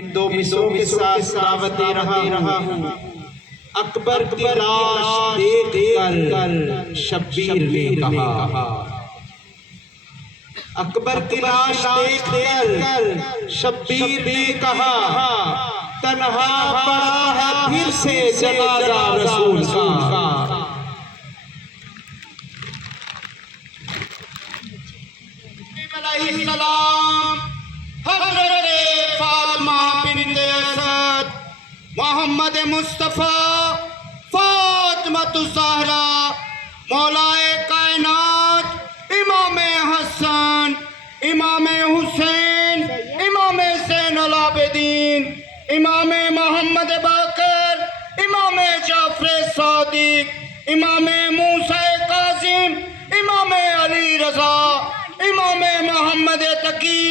ان دو مصروں کے ساتھ دعوت دے رہا ہوں۔ اکبر کی لاش دیکھ کر شبیر نے کہا، اکبر کی لاش دیکھ کر شبیر نے کہا، تنہا پڑا ہے پھر سے جنازہ رسول کا۔ علیہ السلام حضرت فاطمہ بنت اسد محمد مصطفیٰ فاطمۃ الزہرا مولائے کائنات امام حسن امام حسین امام زین العابدین امام محمد باقر امام جعفر صادق امام موسیٰ کاظم امام علی رضا امام محمد تقی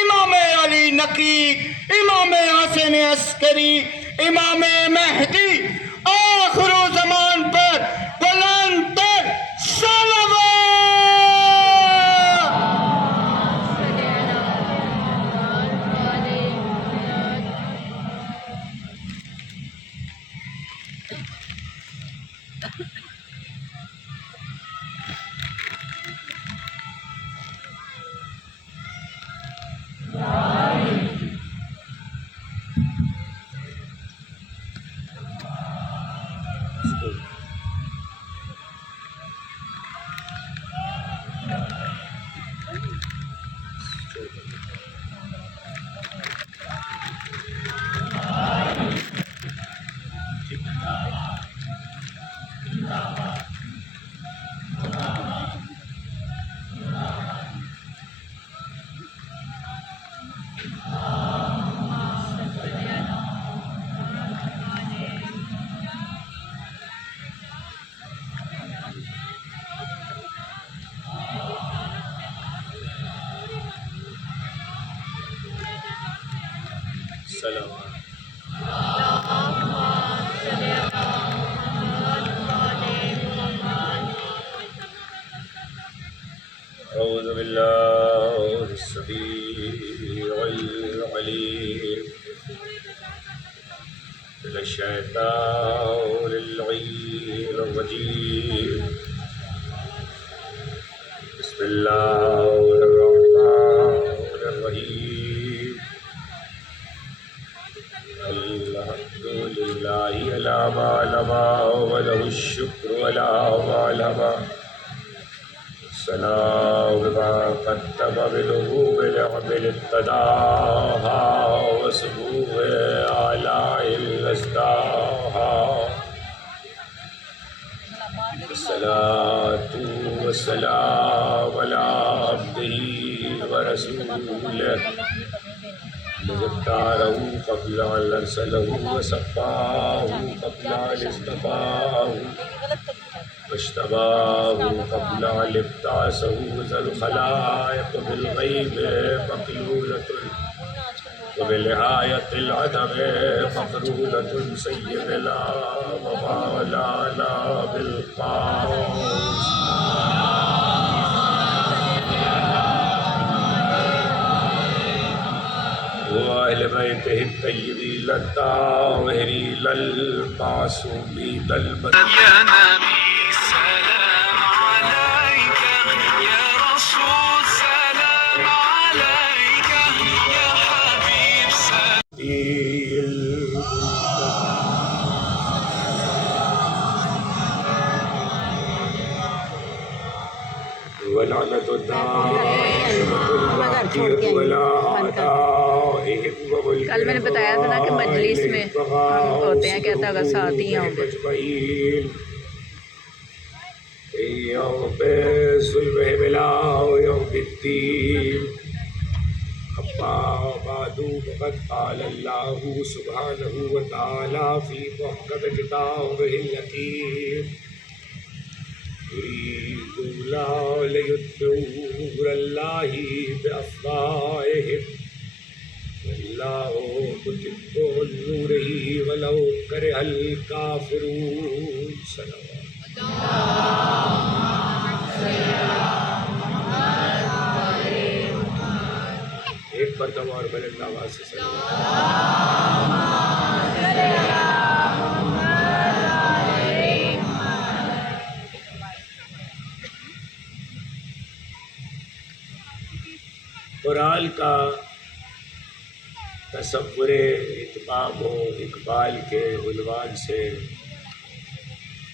امام علی نقی امام حسن عسکری امام مہدی آخر زمان پر بلند تر صلوات۔ أعوذ بالله السميع العليم من الشيطان اللعين الرجيم بسم الله الرحمن الرحيم الحمد لله على ما لما وله الشكر على ما لما سلام ما قدم منه بالعمل ابتداها وسبوه آلاء الأسداها الصلاة والسلام على عبده ورسوله الذي اختاره قبل أن أرسله وصفاه قبل أن اصطفاه واجتباه قبل أن ابتعثه ذا الخلائق بالغيب مقلولة وبنهاية العدم مقرونة سيدنا ومولانا بالقاس وأهل بيته الطيبين الطاهرين المعصومين المدنيين ولعنة کل میں نے بتایا تھا نا کہ مجلس میں ہم ہوتے ہیں، کہتا اگر ساتھ ہی ہوں گے يوم ظلمه بلا يوم الدين أما بعد فقد قال الله سبحانه وتعالى في محكم كتابه الحكيم يريد الله ليطفئوا نور الله بأفواههم والله متم نوره ولو كره الكافرون صلوات ایک مرتبہ اور بلند آواز سے صلوات وصال کا تصور اتمام و اقبال کے عنوان سے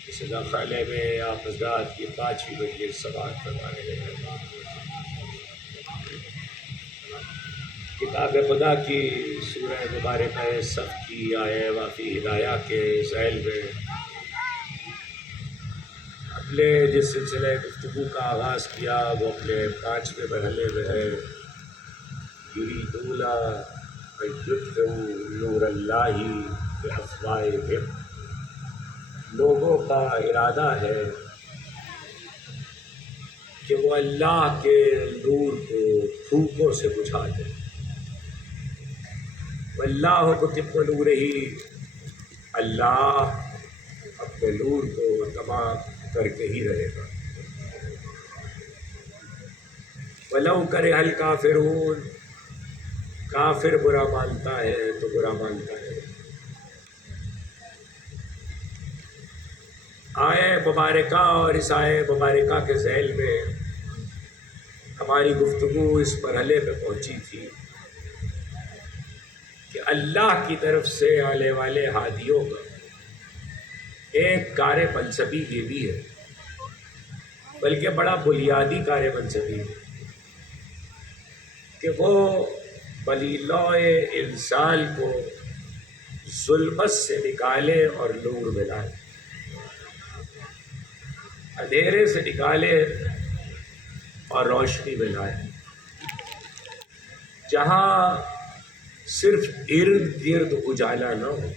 اس خانے میں آپ حضرات کی 5ویں مجلس سماعت فرمانے لگے۔ کتاب خدا کی سورہ مبارکہ صف کی آیہ وافی ہدایہ کے ذیل میں اپنے جس سلسلہ گفتگو کا آغاز کیا وہ اپنے 5ویں مرحلے میں ہے۔ یریدون ان یطفئوا نور اللہ بافواہہم، لوگوں کا ارادہ ہے کہ وہ اللہ کے نور کو پھونکوں سے بجھا دیں۔ واللہ متم نورہ، اللہ اپنے نور کو تمام کر کے ہی رہے گا۔ وَلَوْ كَرِهَ الْكَافِرُونَ، کافر برا مانتا ہے تو برا مانتا ہے۔ آیہ مبارکہ اور اس آیہ مبارکہ کے ذیل میں ہماری گفتگو اس مرحلے پہ پہنچی تھی کہ اللہ کی طرف سے آنے والے ہادیوں کا ایک کار منصبی یہ بھی ہے، بلکہ بڑا بنیادی کار منصبی ہے کہ وہ بلی نوع انسان کو ظلمت سے نکالے اور نور میں لائے، اندھیرے سے نکالے اور روشنی میں لائے۔ جہاں صرف ارد گرد اجالا نہ ہو،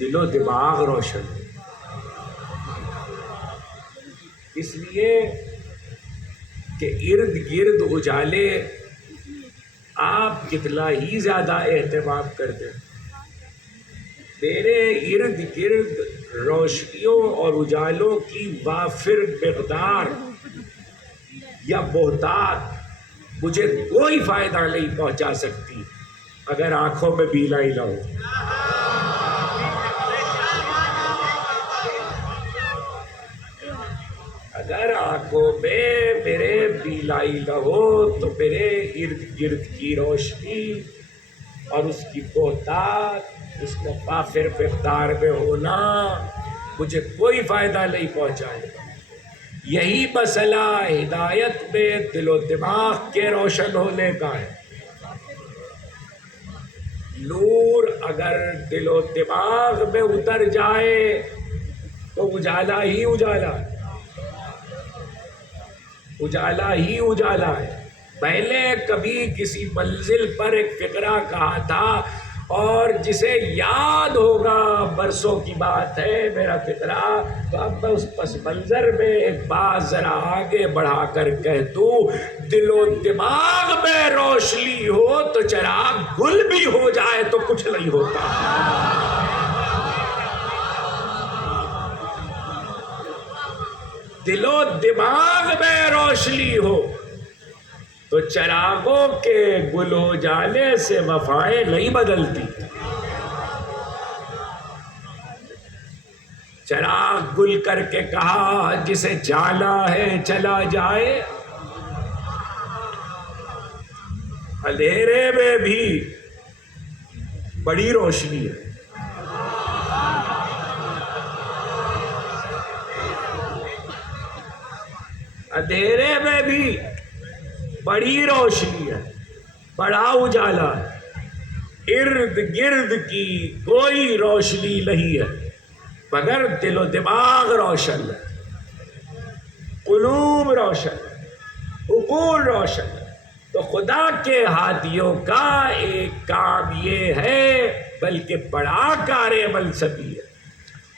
دل و دماغ روشن ہو۔ اس لیے کہ ارد گرد اجالے آپ کتنا ہی زیادہ اہتمام کرتے ہیں، میرے ارد گرد روشنیوں اور اجالوں کی وافر مقدار یا بہتات مجھے کوئی فائدہ نہیں پہنچا سکتی اگر آنکھوں میں بیلائی نہ ہو۔ اگر آنکھوں میں میرے بیلائی نہ ہو تو میرے ارد گرد کی روشنی اور اس کی بہتات، اس کا وافر مقدار میں ہونا مجھے کوئی فائدہ نہیں پہنچائے گا۔ یہی مسئلہ ہدایت میں دل و دماغ کے روشن ہونے کا ہے۔ نور اگر دل و دماغ میں اتر جائے تو اجالا ہی اجالا ہے، اجالا ہی اجالا ہے۔ میں نے کبھی کسی منزل پر ایک فقرہ کہا تھا، اور جسے یاد ہوگا، برسوں کی بات ہے میرا فقرہ، تو اب میں اس پس منظر میں ایک بات ذرا آگے بڑھا کر کہہ دوں، دل و دماغ میں روشنی ہو تو چراغ گل بھی ہو جائے تو کچھ نہیں ہوتا۔ دل و دماغ میں روشنی ہو تو چراغوں کے گل ہو جانے سے وفائیں نہیں بدلتی۔ چراغ گل کر کے کہا جسے جانا ہے چلا جائے، اندھیرے میں بھی بڑی روشنی ہے۔ اندھیرے میں بھی بڑی روشنی ہے، بڑا اجالا ہے۔ ارد گرد کی کوئی روشنی نہیں ہے مگر دل و دماغ روشن ہے، قلوب روشن ہے، عقول روشن ہے۔ تو خدا کے ہادیوں کا ایک کام یہ ہے، بلکہ بڑا کار منصبی ہے،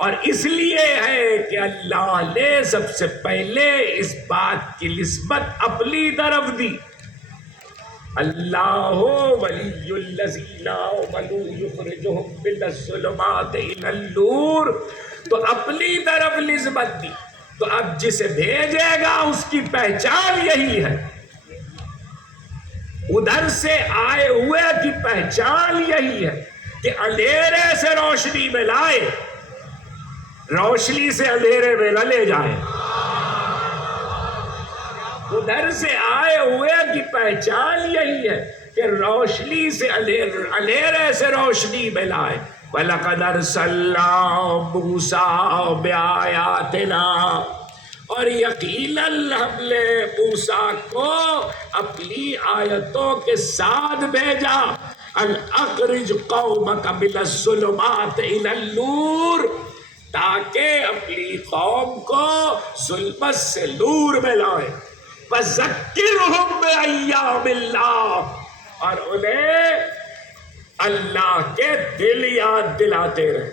اور اس لیے ہے کہ اللہ نے سب سے پہلے اس بات کی نسبت اپنی طرف دی۔ اللہ ولی الذین آمنوا یخرجہم من الظلمات الی النور، تو اپنی طرف نسبت دی۔ تو اب جسے بھیجے گا اس کی پہچان یہی ہے، ادھر سے آئے ہوئے کی پہچان یہی ہے کہ اندھیرے سے روشنی میں لائے، روشنی سے اندھیرے میں نہ لے جائے۔ ادھر سے آئے ہوئے کی پہچان یہی ہے کہ روشنی سے اندھیرے سے روشنی ملائے. وَلَقَدْ أَرْسَلْنَا مُوسَىٰ بِآيَاتِنَا، اور یقیناً ہم نے موسیٰ کو اپنی آیتوں کے ساتھ بھیجا. ان اخرج قومک من الظلمات الی النور، تاکہ اپنی قوم کو ظلمت سے نور میں لائے. وذکرہم بایام اللہ، اور انہیں اللہ کے دل یاد دلاتے رہے.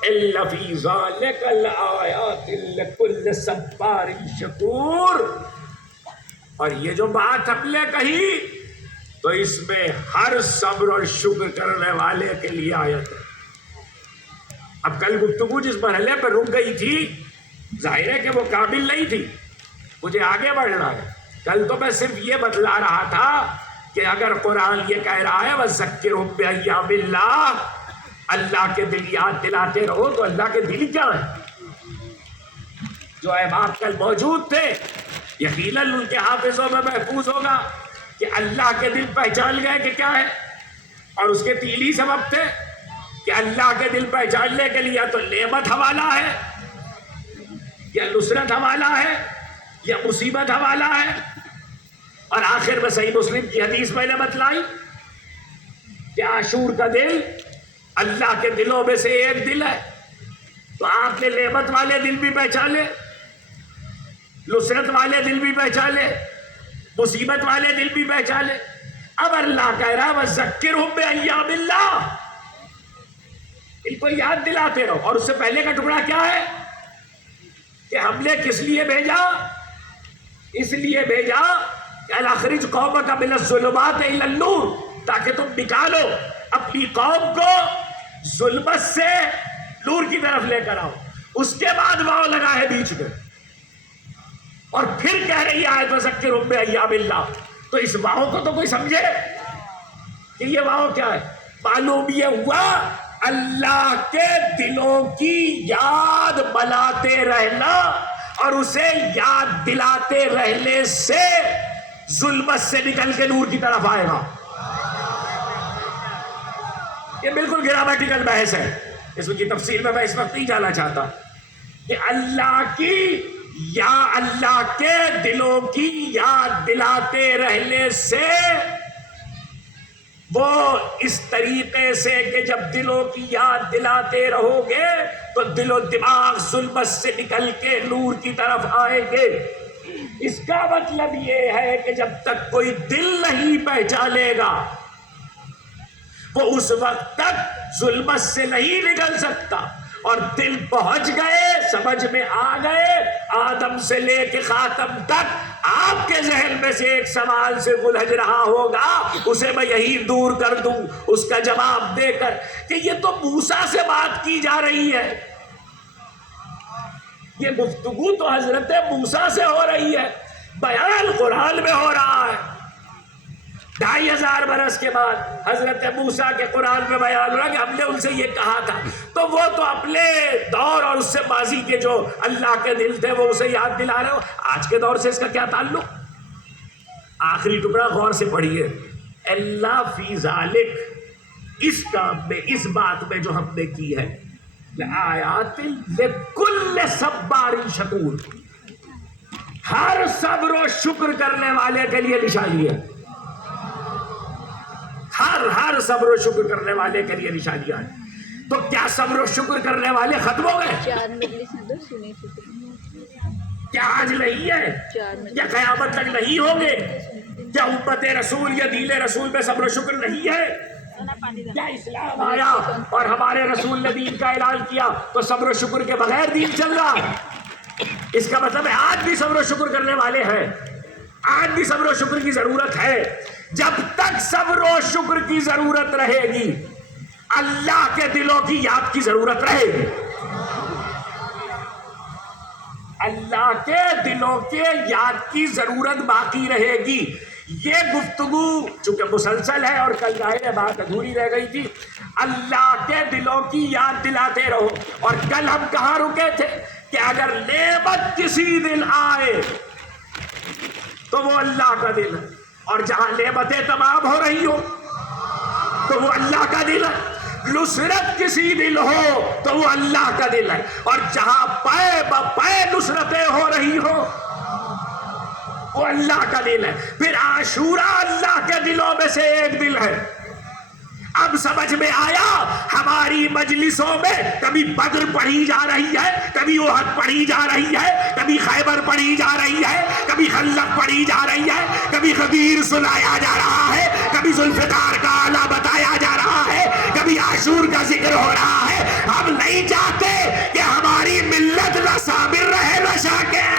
إِنَّ فِي ذَلِكَ لَآيَاتٍ لِكُلِّ صَبَّارٍ شَكُورٍ. اور یہ جو بات ہم نے کہی تو اس میں ہر صبر اور شکر کرنے والے کے لیے آیت ہے. اب کل گفتگو جس مرحلے پر رک گئی تھی، ظاہر ہے کہ وہ قابل نہیں تھی، مجھے آگے بڑھنا ہے. کل تو میں صرف یہ بتلا رہا تھا کہ اگر قرآن یہ کہہ رہا ہے وَذَكِّرْهُمْ بِأَيَّامِ اللَّهِ، اللہ کے دل یاد دلاتے رہو، تو اللہ کے دل کیا ہے؟ جو احباب کل موجود تھے یقیناً ان کے حافظوں میں محفوظ ہوگا کہ اللہ کے دل پہچان گئے کہ کیا ہے. اور اس کے تیلی سبب تھے کہ اللہ کے دل پہچاننے کے لیے یا تو نعمت حوالہ ہے، یا نصرت حوالہ ہے، یا مصیبت حوالہ ہے. اور آخر میں صحیح مسلم کی حدیث میں نے بتلائی کہ عاشور کا دل اللہ کے دلوں میں سے ایک دل ہے. تو آپ نے نعمت والے دل بھی پہچانے، نصرت والے دل بھی پہچانے، مصیبت والے دل بھی پہچانے. اب اللہ کہہ رہا وَذَكِّرْهُمْ بِأَيَّامِ اللَّهِ، ان کو یاد دلاتے رہو. اور اس سے پہلے کا ٹکڑا کیا ہے کہ ہم نے کس لیے بھیجا؟ اس لیے بھیجا کہ اخرج قومک من الظلمات الی النور، تاکہ تم نکالو اپنی قوم کو ظلمت سے نور کی طرف لے کر آؤ. اس کے بعد واؤ لگا ہے بیچ میں، اور پھر کہہ رہی ہے وَذَكِّرْهُمْ بِأَيَّامِ اللَّهِ. تو اس واؤ کو تو کوئی سمجھے کہ یہ واؤ کیا ہے. معلوم یہ ہوا اللہ کے دلوں کی یاد بلاتے رہنا اور اسے یاد دلاتے رہنے سے ظلمت سے نکل کے نور کی طرف آئے گا. یہ بالکل گرامیٹیکل بحث ہے، اس کی تفصیل میں اس وقت نہیں جانا چاہتا. کہ اللہ کے دلوں کی یاد دلاتے رہنے سے وہ اس طریقے سے کہ جب دلوں کی یاد دلاتے رہو گے تو دل و دماغ ظلمت سے نکل کے نور کی طرف آئیں گے. اس کا مطلب یہ ہے کہ جب تک کوئی دل نہیں پہچانے گا وہ اس وقت تک ظلمت سے نہیں نکل سکتا. اور دل پہنچ گئے، سمجھ میں آ گئے، آدم سے لے کے خاتم تک آپ کے ذہن میں سے ایک سوال سے الجھ رہا ہوگا، اسے میں یہی دور کر دوں اس کا جواب دے کر کہ یہ تو موسیٰ سے بات کی جا رہی ہے، یہ گفتگو تو حضرت موسیٰ سے ہو رہی ہے، بیان قرآن میں ہو رہا ہے. 2500 برس کے بعد حضرت موسیٰ کے قرآن میں بیان ہوا کہ ہم نے ان سے یہ کہا تھا. تو وہ تو اپنے دور اور اس سے ماضی کے جو اللہ کے دل تھے وہ اسے یاد دلا رہے ہو. آج کے دور سے اس کا کیا تعلق؟ آخری ٹکڑا غور سے پڑھیے. اللہ فی ذالک، اس کام میں، اس بات میں جو ہم نے کی ہے، آیات لکل صبار شکور، ہر صبر و شکر کرنے والے کے لیے نشانی ہے. ہر صبر و شکر کرنے والے کے لیے نشانیاں ہیں. تو کیا صبر و شکر کرنے والے ختم ہو گئے؟ کیا آج نہیں ہے؟ کیا قیامت تک نہیں ہوں گے؟ کیا امت رسول یا دین رسول میں صبر و شکر نہیں ہے؟ کیا اسلام آیا اور ہمارے رسول نے دین کا اعلان کیا تو صبر و شکر کے بغیر دین چل رہا؟ اس کا مطلب ہے آج بھی صبر و شکر کرنے والے ہیں، آج بھی صبر و شکر کی ضرورت ہے. جب تک صبر و شکر کی ضرورت رہے گی اللہ کے دلوں کی یاد کی ضرورت رہے گی. اللہ کے دلوں کے یاد کی ضرورت باقی رہے گی. یہ گفتگو چونکہ مسلسل ہے اور کل ظاہر بات ادھوری رہ گئی تھی. اللہ کے دلوں کی یاد دلاتے رہو. اور کل ہم کہاں رکے تھے کہ اگر نعمت کسی دن آئے تو وہ اللہ کا دل ہے، اور جہاں نعمتیں تمام ہو رہی ہو تو وہ اللہ کا دل ہے، نصرت کسی دل ہو تو وہ اللہ کا دل ہے، اور جہاں پے بپے نصرتیں ہو رہی ہو وہ اللہ کا دل ہے۔ پھر عاشورہ اللہ کے دلوں میں سے ایک دل ہے۔ اب سمجھ میں آیا ہماری مجلسوں میں کبھی بدر پڑھی جا رہی ہے، کبھی احد پڑھی جا رہی ہے، کبھی خیبر پڑھی جا رہی ہے، کبھی خندق پڑھی جا رہی ہے، کبھی غدیر سنایا جا رہا ہے، کبھی ذوالفقار کا آلہ بتایا جا رہا ہے، کبھی عاشور کا ذکر ہو رہا ہے۔ ہم نہیں چاہتے کہ ہماری ملت نہ صابر رہے نہ شاکر۔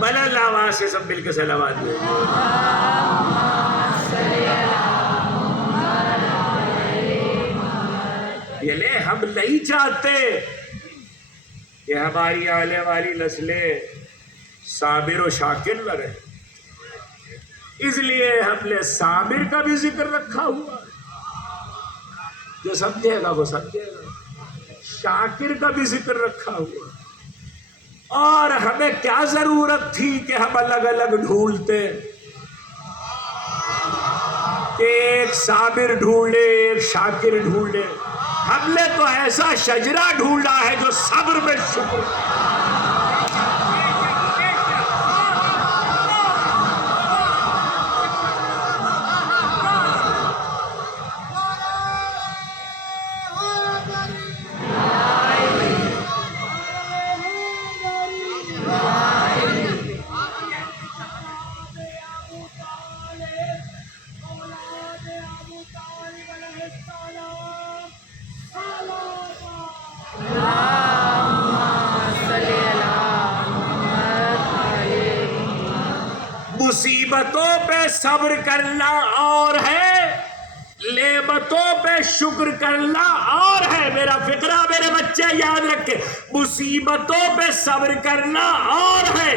بلند آواز سے سب مل کے صلوات دیں۔ یہ ہم نہیں چاہتے کہ ہماری آنے والی نسلیں صابر و شاکر نہ رہے، اس لیے ہم نے صابر کا بھی ذکر رکھا ہوا ہے، جو سمجھے گا وہ سمجھے گا، شاکر کا بھی ذکر رکھا ہوا ہے۔ اور ہمیں کیا ضرورت تھی کہ ہم الگ الگ ڈھونڈتے، کہ ایک صابر ڈھونڈے ایک شاکر ڈھونڈے؟ ہم نے تو ایسا شجرہ ڈھونڈا ہے جو صبر میں شکر۔ مصیبتوں پہ صبر کرنا اور ہے، نعمتوں پہ شکر کرنا اور ہے۔ میرا فقرہ میرے بچے یاد رکھے، مصیبتوں پہ صبر کرنا اور ہے،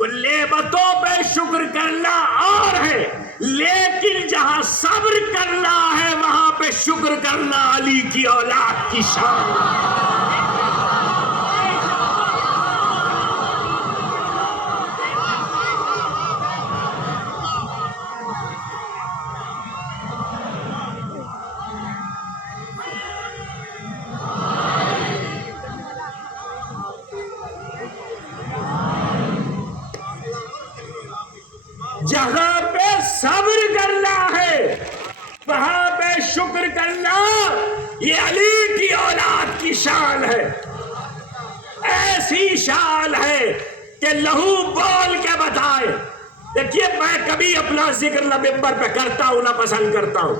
نعمتوں پہ شکر کرنا اور ہے، لیکن جہاں صبر کرنا ہے وہاں پہ شکر کرنا علی کی اولاد کی شان۔ جہاں پہ صبر کرنا ہے وہاں پہ شکر کرنا، یہ علی کی اولاد کی شان ہے۔ ایسی شان ہے کہ لہو بول کے بتائے۔ دیکھیے میں کبھی اپنا ذکر نہ ممبر پہ کرتا ہوں نہ پسند کرتا ہوں۔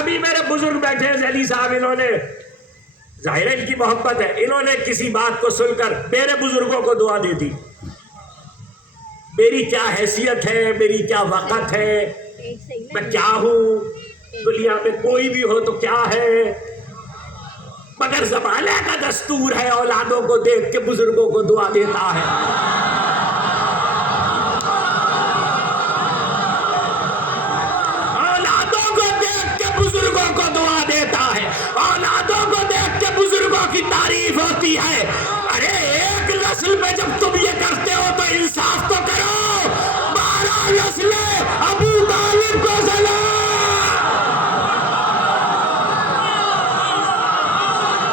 ابھی میرے بزرگ بیٹھے ہیں علی صاحب، انہوں نے ظاہر ہے ان کی محبت ہے، انہوں نے کسی بات کو سن کر میرے بزرگوں کو دعا دے دی۔ میری کیا حیثیت ہے، میری کیا وقت ہے، میں کیا ہوں، دنیا میں کوئی بھی ہو تو کیا ہے، مگر زمانے کا دستور ہے اولادوں کو دیکھ کے بزرگوں کو دعا دیتا ہے۔ اولادوں کو دیکھ کے بزرگوں کو دعا دیتا ہے، اولادوں کو دیکھ کے بزرگوں کی تعریف ہوتی ہے۔ ارے ایک نسل میں جب تم یہ کرتے ہو تو انصاف تو کرو، 12 نسلیں ابو طالب کو سلام۔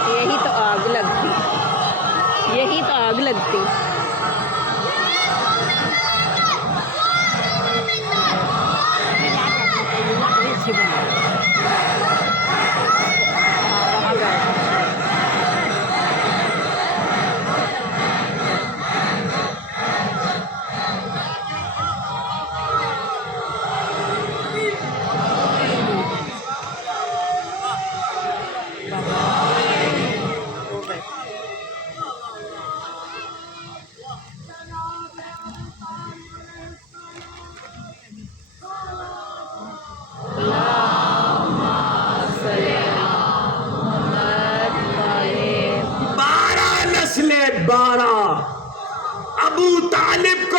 یہی تو آگ لگتی، یہی تو آگ لگتی۔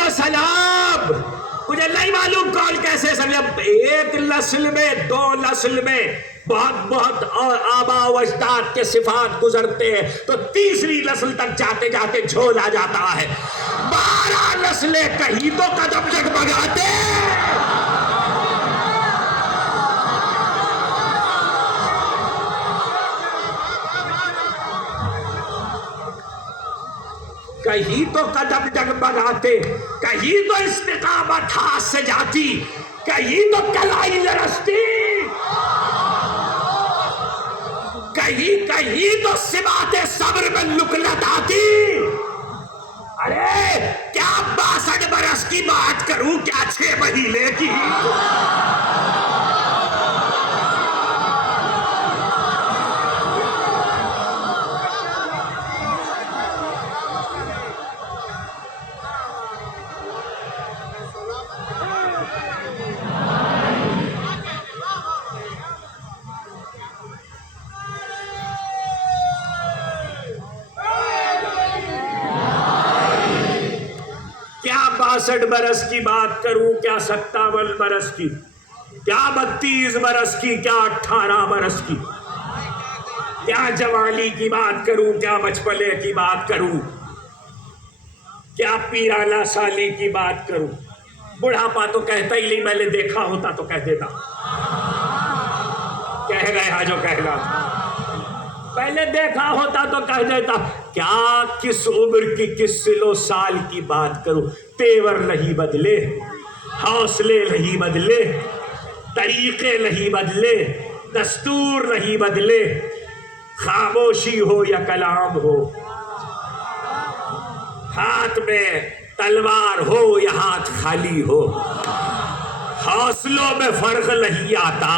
کو سلام. مجھے نہیں معلوم کون کیسے سمجھا. ایک نسل میں 2 نسل میں بہت اور آبا و اجداد کے صفات گزرتے ہیں تو تیسری نسل تک جاتے جاتے جھول آ جاتا ہے. 12 نسلیں کہیں تو قدم جگمگاتے. کہیں تو قدم جگمگاتے, کہیں تو استقامت ہاتھ سے جاتی, کہیں تو کلائی لرزتی, کہیں تو سمات صبر میں لکنت آتی. ارے کیا 62 برس کی بات کروں, کیا 6 مہینے کی. کیا 62 برس کی بات کروں, کیا 57 برس کی, کیا 32 برس کی, کیا 18 برس کی, کیا جوانی کی بات کروں, کیا بچپنے کی بات کروں, کیا پیرانہ سالی کی بات کروں. بڑھاپا تو کہتا ہی نہیں, میں نے دیکھا ہوتا تو کہہ دیتا. کہہ گیا جو کہنا تھا, پہلے دیکھا ہوتا تو کہہ دیتا. کیا کس عمر کی کس سلو سال کی بات کروں. تیور نہیں بدلے, حوصلے نہیں بدلے, طریقے نہیں بدلے, دستور نہیں بدلے, خاموشی ہو یا کلام ہو, ہاتھ میں تلوار ہو یا ہاتھ خالی ہو, حوصلوں میں فرق نہیں آتا,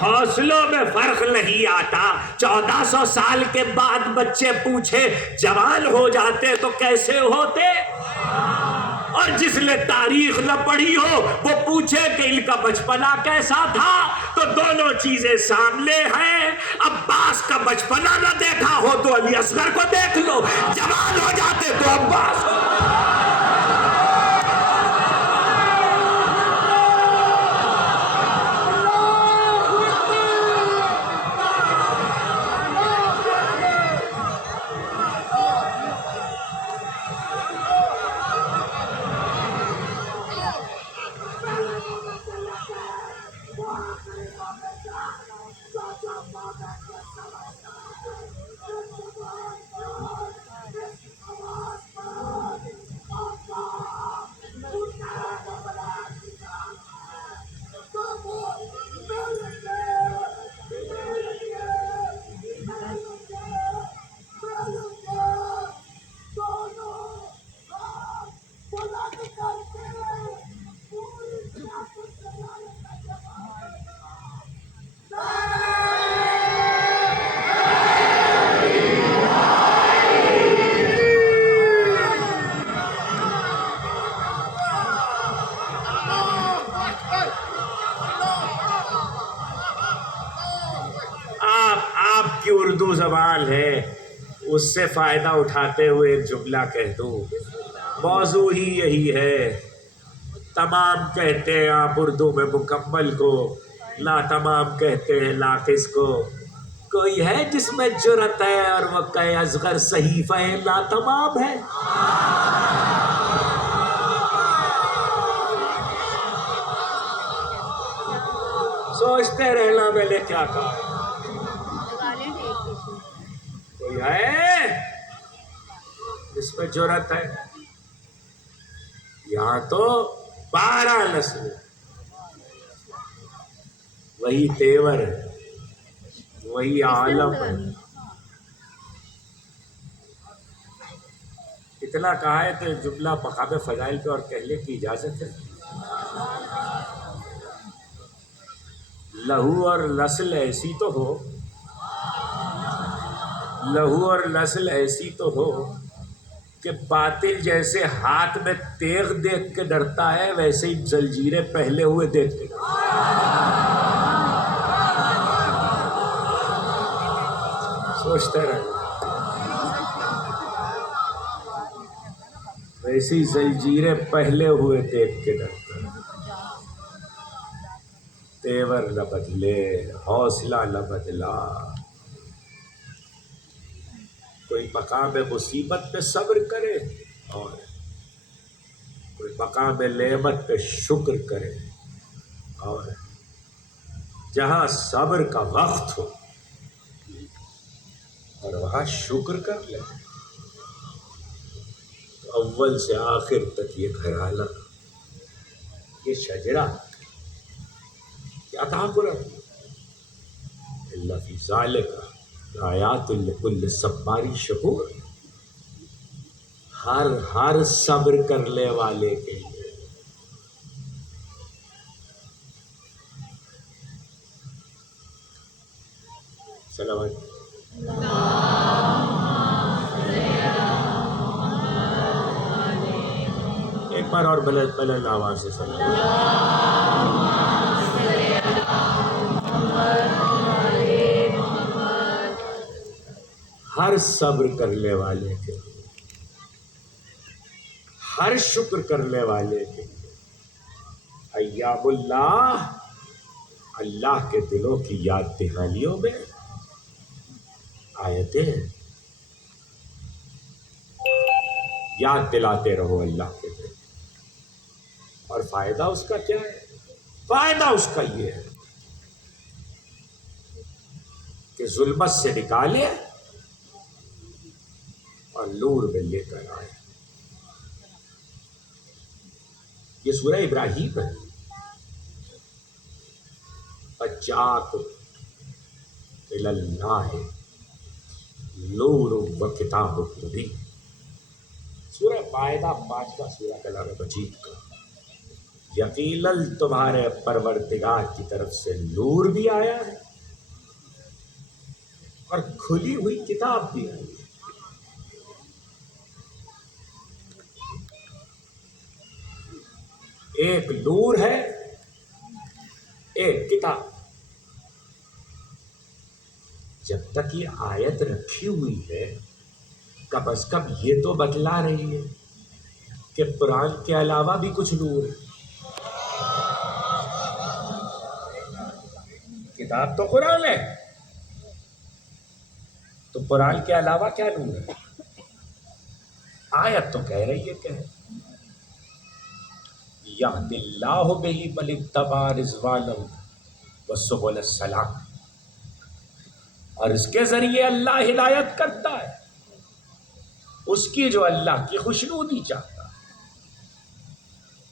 حوصلوں میں فرق نہیں آتا. 1400 سال کے بعد بچے پوچھے جوان ہو جاتے تو کیسے ہوتے, اور جس نے تاریخ نہ پڑھی ہو وہ پوچھے کہ ان کا بچپنا کیسا تھا, تو دونوں چیزیں سامنے ہیں. عباس کا بچپنا نہ دیکھا ہو تو علی اصغر کو دیکھ لو, جوان ہو جاتے تو عباس ہو. اردو زبان ہے, اس سے فائدہ اٹھاتے ہوئے ایک جملہ کہہ دوں. موضوع ہی یہی ہے, تمام کہتے ہیں آپ اردو میں مکمل کو, لا تمام کہتے ہیں ناقص کو. کوئی ہے جس میں جرأت ہے اور وہ کہ اصغر صحیفہ لا تمام ہے. سوچتے رہنا میں نے کیا کہا. کوئی ہے جس میں جرأت ہے. یہاں تو 12 نسل, وہی تیور ہے, وہی عالم ہے. اتنا کہا ہے کہ جملہ مقام فضائل پہ اور کہنے کی اجازت ہے. لہو اور نسل ایسی تو ہو, لہو اور نسل ایسی تو ہو کہ باطل جیسے ہاتھ میں تیغ دیکھ کے ڈرتا ہے, ویسے ہی زنجیریں پہلے ہوئے دیکھ کے ڈرتا ہے. سوچتے رہے. ویسی زنجیریں پہلے ہوئے دیکھ کے ڈرتا ہے۔ تیور نہ بدلے، حوصلہ نہ بدلا، کوئی مقام مصیبت پہ صبر کرے اور کوئی مقام نعمت پہ شکر کرے، اور جہاں صبر کا وقت ہو اور وہاں شکر کر لے، تو اول سے آخر تک یہ گھرانہ، یہ شجرہ کیا تھا قرآن؟ اللہ فی ذالک آیات لکل صبار شکور، ہر صبر کرنے والے کے لیے۔ سلام علیکم۔ ایک بار اور بلند بلند آواز سے سلام علیکم۔ ہر صبر کرنے والے کے لیے، ہر شکر کرنے والے کے لیے، ایام اللہ، اللہ کے دلوں کی یاد دہانیوں میں آیتیں، یاد دلاتے رہو اللہ کے دل۔ اور فائدہ اس کا کیا ہے؟ فائدہ اس کا یہ ہے کہ ظلمت سے نکالے اور نور میں لے کر آئے۔ یہ سورہ ابراہیم ہے۔ فجاءکم الی اللہ نور و کتاب مبین۔ سورہ مائدہ 5واں سورہ کلام مجید کا۔ یقیناً تمہارے پروردگار کی طرف سے نور بھی آیا ہے اور کھلی ہوئی کتاب بھی آئی ہے۔ ایک نور ہے، ایک کتاب۔ جب تک یہ آیت رکھی ہوئی ہے، کم از کم یہ تو بتلا رہی ہے کہ قرآن کے علاوہ بھی کچھ نور ہے۔ کتاب تو قرآن ہے، تو قرآن کے علاوہ کیا نور ہے؟ آیت تو کہہ رہی ہے کہ یہد اللہ بہ من اتبع رضوانہ وسبل السلام، اور اس کے ذریعے اللہ ہدایت کرتا ہے اس کی جو اللہ کی خوشنودی چاہتا ہے،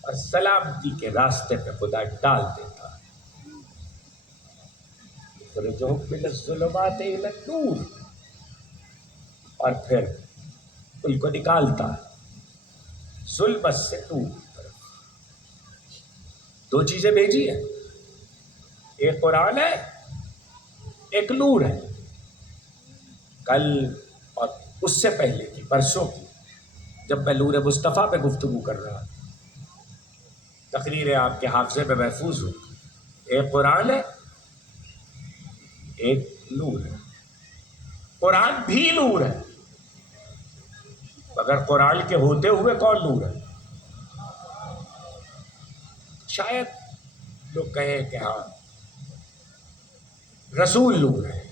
اور سلامتی کے راستے پہ خدا ڈال دیتا ہے۔ یخرجہم من الظلمات الی النور، اور پھر ان کو نکالتا ہے ظلمت سے نور کی طرف۔ دو چیزیں بھیجی ہیں، ایک قرآن ہے، ایک نور ہے۔ کل اور اس سے پہلے کی، پرسوں کی، جب میں نور مصطفیٰ پہ گفتگو کر رہا، تقریر آپ کے حافظے میں محفوظ ہو، ایک قرآن ہے، ایک نور ہے۔ قرآن بھی نور ہے، مگر قرآن کے ہوتے ہوئے کون نور ہے؟ شاید لوگ کہیں کہ ہاں رسول نور ہے،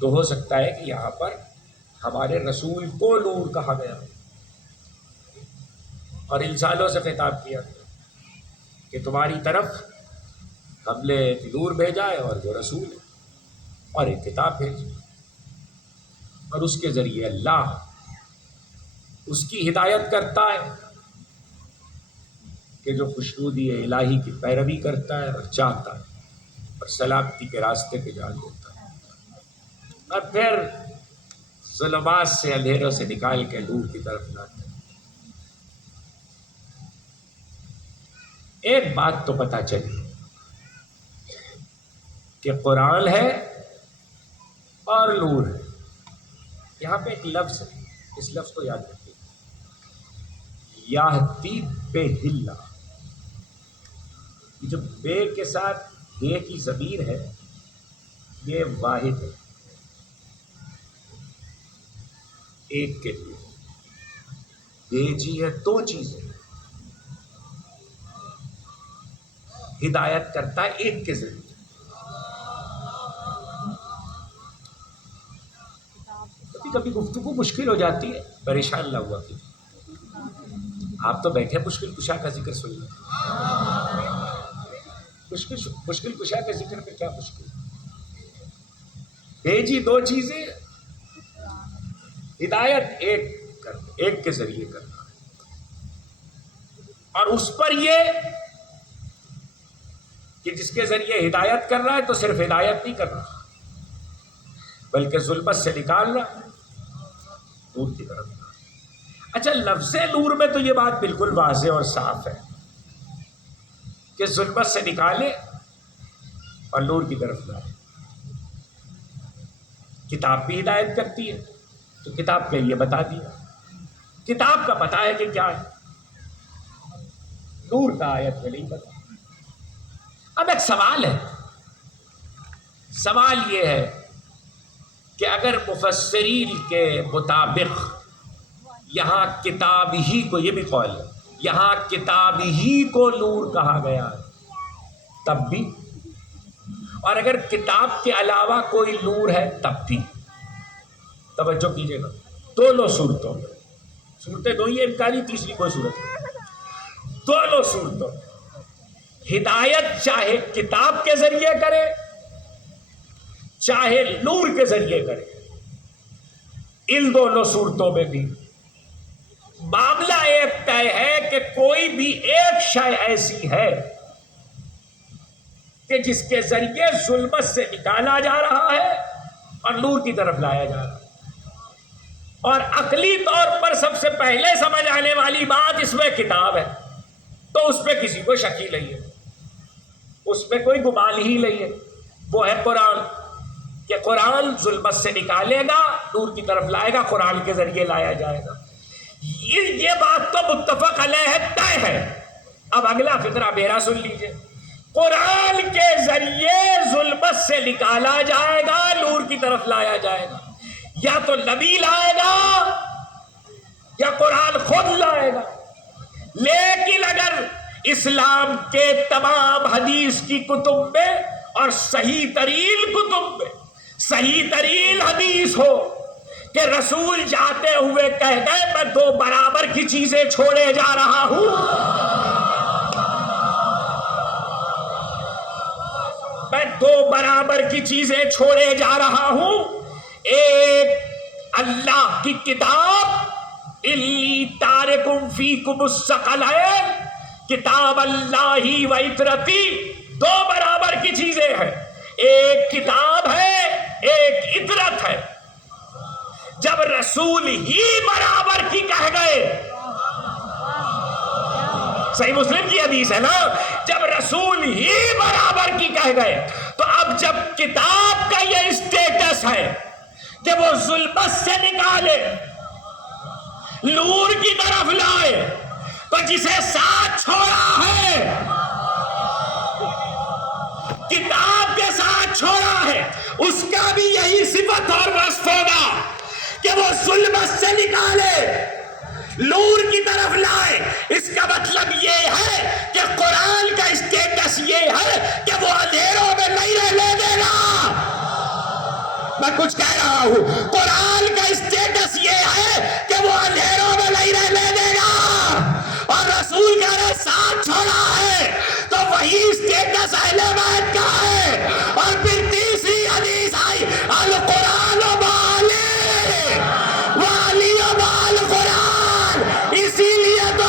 تو ہو سکتا ہے کہ یہاں پر ہمارے رسول کو نور کہا گیا اور انسانوں سے خطاب کیا گیا کہ تمہاری طرف ہم نے ایک نور بھیجا ہے، اور جو رسول ہے، اور ایک کتاب بھیجی، اور اس کے ذریعے اللہ اس کی ہدایت کرتا ہے کہ جو خوشنودی الہی کی پیروی کرتا ہے اور چاہتا ہے، اور سلامتی کے راستے پہ ڈال دیتا ہے، اور پھر ظلمات سے، اندھیروں سے نکال کے نور کی طرف لاتا ہے۔ ایک بات تو پتہ چلی کہ قرآن ہے اور نور ہے۔ یہاں پہ ایک لفظ ہے، اس لفظ کو یاد رکھیے، یہدی بہ اللہ۔ یہ جو بے کے ساتھ بے کی ضمیر ہے، یہ واحد ہے، ایک کے لیے۔ بھیجی ہے دو چیزیں. ہدایت کرتا ہے ایک کے ذریعے. کبھی کبھی گفتگو مشکل ہو جاتی ہے, پریشان نہ ہوا کہ آپ تو بیٹھے مشکل کشا کا ذکر سن لیں. مشکل کشا کے ذکر میں کیا مشکل؟ بھیجی دو چیزیں, ہدایت ایک کے ذریعے کرنا, اور اس پر یہ کہ جس کے ذریعے ہدایت کر رہا ہے تو صرف ہدایت نہیں کر رہا بلکہ ظلمت سے نکالنا, نور کی طرف. اچھا, لفظ نور میں تو یہ بات بالکل واضح اور صاف ہے کہ ظلمت سے نکالے اور نور کی طرف لائے. کتاب بھی ہدایت کرتی ہے تو کتاب کے لیے بتا دیا, کتاب کا پتہ ہے کہ کیا ہے, نور کا آیت میں نہیں پتا. اب ایک سوال ہے, سوال یہ ہے کہ اگر مفسرین کے مطابق یہاں کتاب ہی کو, یہ بھی قول ہے, یہاں کتاب ہی کو نور کہا گیا ہے تب بھی, اور اگر کتاب کے علاوہ کوئی نور ہے تب بھی. توجہ کیجیے گا, دونوں صورتوں میں, صورتیں دو ہی امکانی, تیسری کوئی صورت نہیں, دونوں صورتوں میں ہدایت چاہے کتاب کے ذریعے کرے چاہے نور کے ذریعے کرے, ان دونوں صورتوں میں بھی معاملہ ایک طے ہے کہ کوئی بھی ایک شے ایسی ہے کہ جس کے ذریعے ظلمت سے نکالا جا رہا ہے اور نور کی طرف لایا جا رہا ہے. اور عقلی طور پر سب سے پہلے سمجھ آنے والی بات اس میں کتاب ہے, تو اس پہ کسی کو شک ہی نہیں ہے, اس پہ کوئی گمان ہی نہیں ہے. وہ ہے قرآن, کہ قرآن ظلمت سے نکالے گا, نور کی طرف لائے گا, قرآن کے ذریعے لایا جائے گا. یہ بات تو متفق علیہ طے ہے. اب اگلا فقرہ میرا سن لیجئے. قرآن کے ذریعے ظلمت سے نکالا جائے گا, نور کی طرف لایا جائے گا. یا تو نبی لائے گا یا قرآن خود لائے گا. لیکن اگر اسلام کے تمام حدیث کی کتب میں اور صحیح ترین کتب میں صحیح ترین حدیث ہو کہ رسول جاتے ہوئے کہہ گئے میں دو برابر کی چیزیں چھوڑے جا رہا ہوں, میں دو برابر کی چیزیں چھوڑے جا رہا ہوں, ایک اللہ کی کتاب انی تارکم فیکم الثقلین, کتاب اللہ و عطرتی, دو برابر کی چیزیں ہیں, ایک کتاب ہے ایک عطرت ہے. جب رسول ہی برابر کی کہہ گئے, صحیح مسلم کی حدیث ہے نا, جب رسول ہی برابر کی کہہ گئے تو اب جب کتاب کا یہ اسٹیٹس ہے کہ وہ ظلمت سے نکالے نور کی طرف لائے, تو جسے ساتھ چھوڑا ہے کتاب کے ساتھ چھوڑا ہے اس کا بھی یہی صفت اور وصف ہوگا کہ وہ ظلمت سے نکالے نور کی طرف لائے. اس کا مطلب یہ ہے کہ قرآن کا اسٹیٹس یہ ہے کہ وہ اندھیروں میں نہیں رہنے دے گا. میں کچھ کہہ رہا ہوں, قرآن کا اسٹیٹس یہ ہے کہ وہ اندھیروں میں نہیں رہنے دے گا, اور رسول کا نے ساتھ چھوڑا ہے تو وہی اسٹیٹس اہل بیت کا ہے. اور پھر تیسری حدیث آئی القرآن والی والی بال قرآن, اسی لیے تو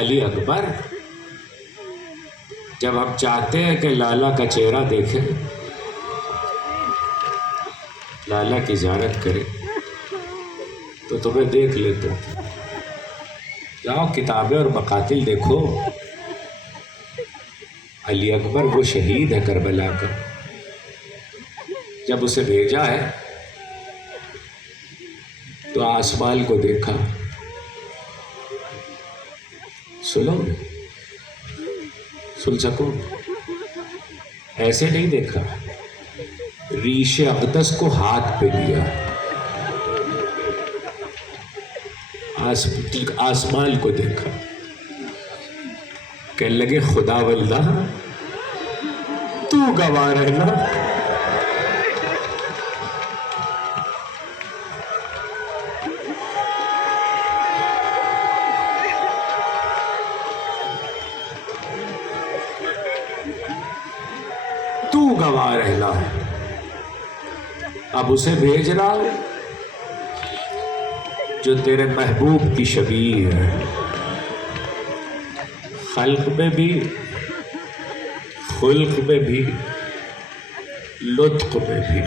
علی اکبر جب ہم چاہتے ہیں کہ لالا کا چہرہ دیکھیں، لالا کی زیارت کریں، تو تمہیں دیکھ لیتے ہیں۔ جاؤ کتابیں اور مقاتل دیکھو، علی اکبر وہ شہید ہے کربلا کا، جب اسے بھیجا ہے تو آسمان کو دیکھا، سنو سن سکو، ایسے نہیں دیکھا، ریش اقدس کو ہاتھ پہ لیا، آسمان کو دیکھا، کہنے لگے خدا واللہ تو گواہ رہنا، تو گواہ رہنا۔ اب اسے بھیج رہا ہوں جو تیرے محبوب کی شبیہ ہے، خلق میں بھی، خلق میں بھی، لطف میں بھی۔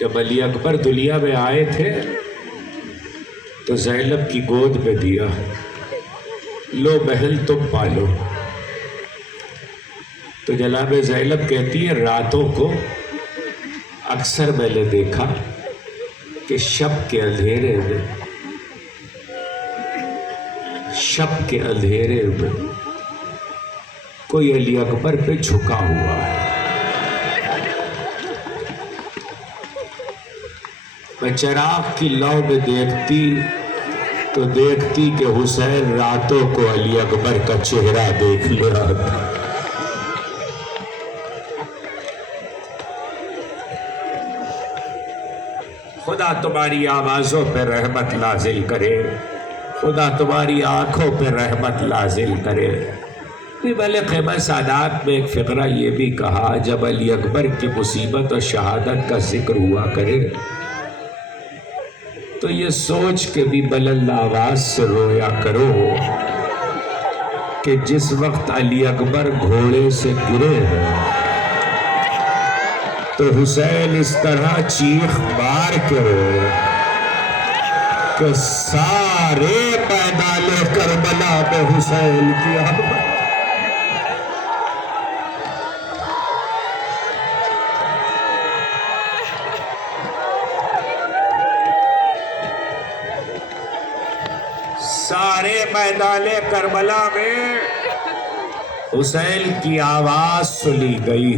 جب علی اکبر دنیا میں آئے تھے تو زینب کی گود میں دیا، لو بہن تم پالو۔ تو جناب زینب کہتی ہے راتوں کو اکثر میں نے دیکھا کہ شب کے اندھیرے میں، شب کے اندھیرے میں کوئی علی اکبر پہ جھکا ہوا ہے۔ میں چراغ کی لو میں دیکھتی تو دیکھتی کہ حسین راتوں کو علی اکبر کا چہرہ دیکھ رہا تھا۔ خدا تمہاری آوازوں پہ رحمت نازل کرے، خدا تمہاری آنکھوں پہ رحمت نازل کرے۔ ملک احمد سادات میں ایک فقرہ یہ بھی کہا، جب علی اکبر کی مصیبت اور شہادت کا ذکر ہوا کرے تو یہ سوچ کے بھی بلند آواز سے رویا کرو کہ جس وقت علی اکبر گھوڑے سے گرے ہیں تو حسین اس طرح چیخ مار کے روئے کہ سارے میدان کربلا میں حسین کی آواز۔ سارے میدان کربلا میں حسین کی آواز سنی گئی۔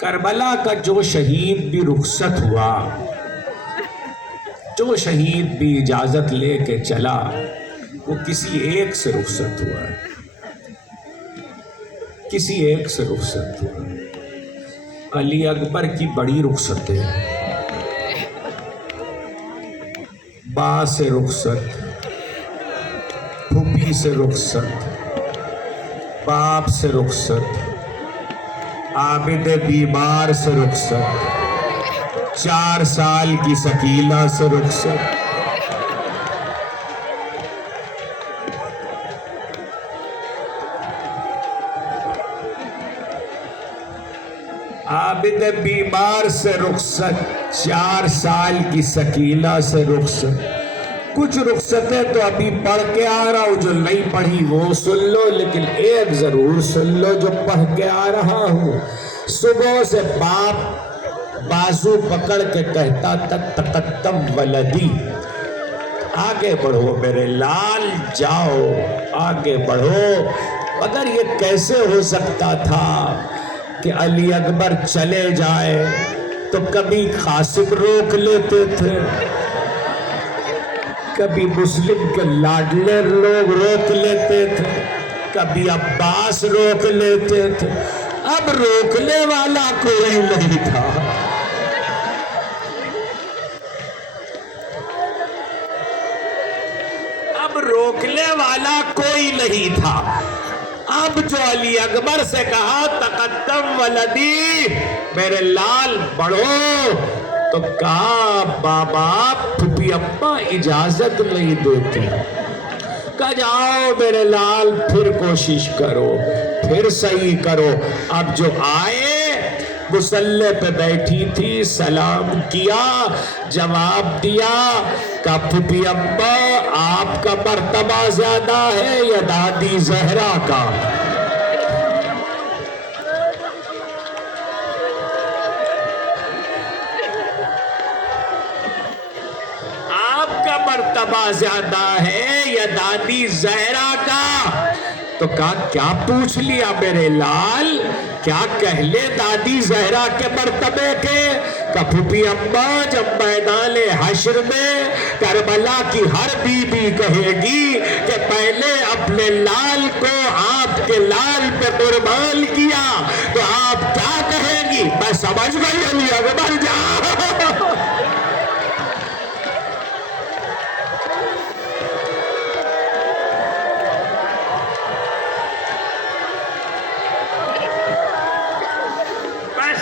کربلا کا جو شہید بھی رخصت ہوا، جو شہید بھی اجازت لے کے چلا، وہ کسی ایک سے رخصت ہوا ہے، کسی ایک سے رخصت ہوا۔ علی اکبر کی بڑی رخصتیں، ماں سے رخصت، پھوپھی سے رخصت، باپ سے رخصت، عابد بیمار سے رخصت، 4 سال کی سکینہ سے رخصت، عابد بیمار سے رخصت، 4 سال کی سکینہ سے رخصت۔ کچھ رخصتیں تو ابھی پڑھ کے آ رہا ہوں، جو نہیں پڑھی وہ سن لو، لیکن ایک ضرور سن لو جو پڑھ کے آ رہا ہوں۔ صبح سے باپ بازو پکڑ کے کہتا تھا تقدم ولدی، آگے بڑھو میرے لال، جاؤ آگے بڑھو۔ مگر یہ کیسے ہو سکتا تھا کہ علی اکبر چلے جائے تو کبھی قاسم روک لیتے تھے، کبھی مسلم کے لاڈلے لوگ روک لیتے تھے، کبھی عباس روک لیتے تھے، اب روکنے والا کوئی نہیں تھا۔ اب روکنے والا کوئی نہیں تھا۔ اب جو علی اکبر سے کہا تقدم ولدی، میرے لال بڑھو، تو تو کہا بابا پھپھی ابا اجازت نہیں دیتی. کہا جاؤ میرے لال پھر کوشش کرو, پھر صحیح کرو. اب جو آئے مصلی پہ بیٹھی تھی, سلام کیا, جواب دیا, کہا پھپھی ابا آپ کا مرتبہ زیادہ ہے یا دادی زہرا کا؟ آپ کا مرتبہ زیادہ ہے یا دادی زہرا کا؟ تو کہا کیا پوچھ لیا میرے لال, کیا کہہ لے دادی زہرا کے مرتبے کے؟ کہ پھپھی ابا جب میدان حشر میں کربلا کی ہر بی بی کہے گی کہ پہلے اپنے لال کو آپ کے لال پہ قربان کیا, تو آپ کیا کہیں گی؟ میں سمجھ گئی علی اکبر جان.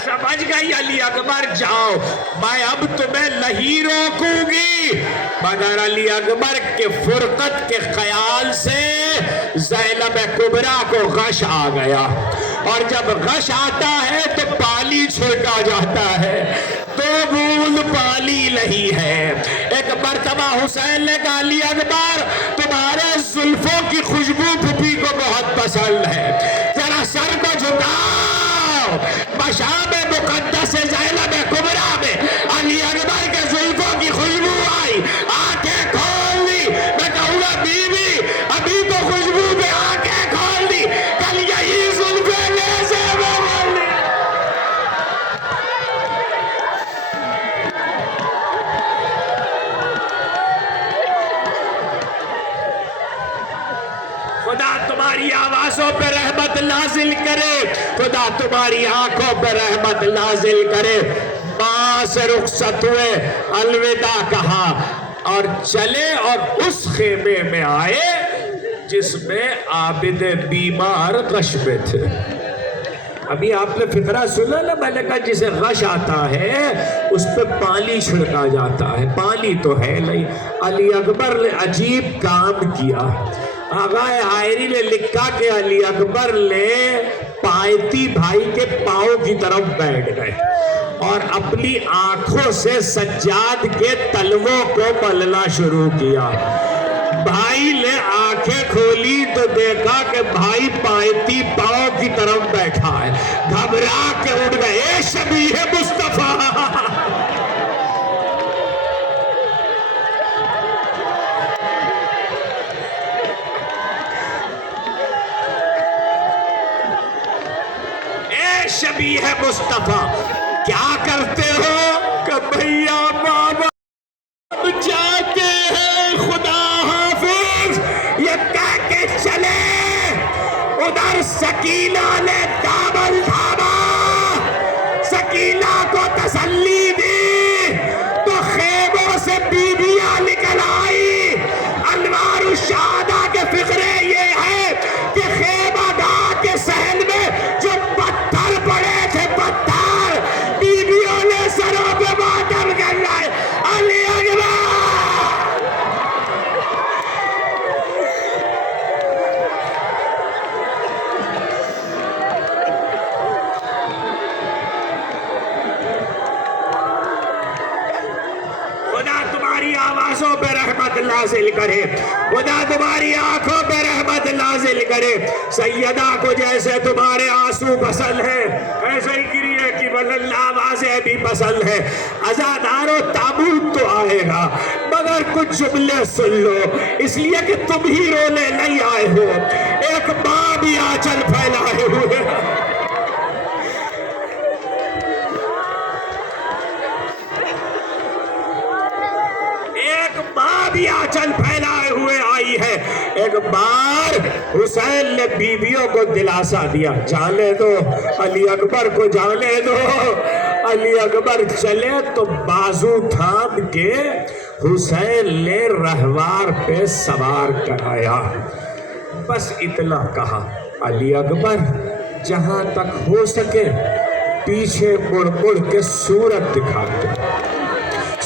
سمجھ گئی علی اکبر, جاؤ میں اب تمہیں نہیں روکوں گی. مگر علی اکبر کے فرقت کے خیال سے زینب کبریٰ کو غش آ گیا, اور جب غش آتا ہے تو پانی چھڑکا جاتا ہے, تو بوند پانی نہیں ہے. ایک مرتبہ حسین نے کہا علی اکبر تمہارے زلفوں کی خوشبو پھپھی کو بہت پسند ہے, ذرا سر کو جھکاؤ. مشام مقدس زینب کبریٰ میں علی اکبر کے زلفوں کی خوشبو آئی, آنکھیں کھول دی. میں کہوں گا بی بی ابھی تو خوشبو پہ آنکھیں کھول دی, کل یہی زلفیں لے سے بول دی. خدا تمہاری آوازوں پہ رحمت نازل کرے, خدا تمہاری آنکھوں پہ رحمت نازل کرے. ماں سے رخصت ہوئے, الوداع کہا اور چلے, اور اس خیمے میں آئے جس میں عابد بیمار غش میں تھے. ابھی آپ نے فقرہ سنا نا, میں نے کہا جسے غش آتا ہے اس پہ پانی چھڑکا جاتا ہے, پانی تو ہے نہیں. علی اکبر نے عجیب کام کیا. آغا حائری نے لکھا کہ علی اکبر نے پایتی بھائی کے پاؤں کی طرف بیٹھ گئے اور اپنی آنکھوں سے سجاد کے تلووں کو ملنا شروع کیا. بھائی نے آنکھیں کھولی تو دیکھا کہ بھائی پایتی پاؤں کی طرف بیٹھا ہے. گھبرا کے اٹھ گئے, اے شبیہ مصطفیٰ. شبیہ مصطفیٰ کیا کرتے ہو؟ کہ بھیا بابا جاتے ہیں خدا حافظ یہ کہہ کے چلے. ادھر سکینہ نے دامن تھاما, سکینہ کو تسلی دی تو خیموں سے بیویاں نکل آئی. انوار الشہداء کے فقرے یہ ہے کہ خیمہ گاہ کے صحن میں جو پتھر پڑے تھے, پتھر بیویوں نے سروں پہ ماتم کر رہے. علی اکبر خدا تمہاری آوازوں پہ رحمت نازل کرے, خدا تمہاری آنکھوں پہ رحمت نازل کرے. سیدہ کو جیسے تمہارے آنسو پسند ہے ایسے ہی گریے کی بلند آوازیں بھی پسند ہے. عزادارو تابوت تو آئے گا مگر کچھ جملے سن لو, اس لیے کہ تم ہی رونے نہیں آئے ہو, ایک ماں بھی آنچل پھیلائے ہوئے. بھی آنچل پھیلائے ہوئے آئی ہے. ایک بار حسین نے بیویوں کو دلاسا دیا, جانے دو علی اکبر کو, جانے دو. علی اکبر چلے تو بازو تھام کے حسین نے رہوار پہ سوار کرایا. بس اتنا کہا, علی اکبر جہاں تک ہو سکے پیچھے مڑ مڑ کے صورت دکھا دو.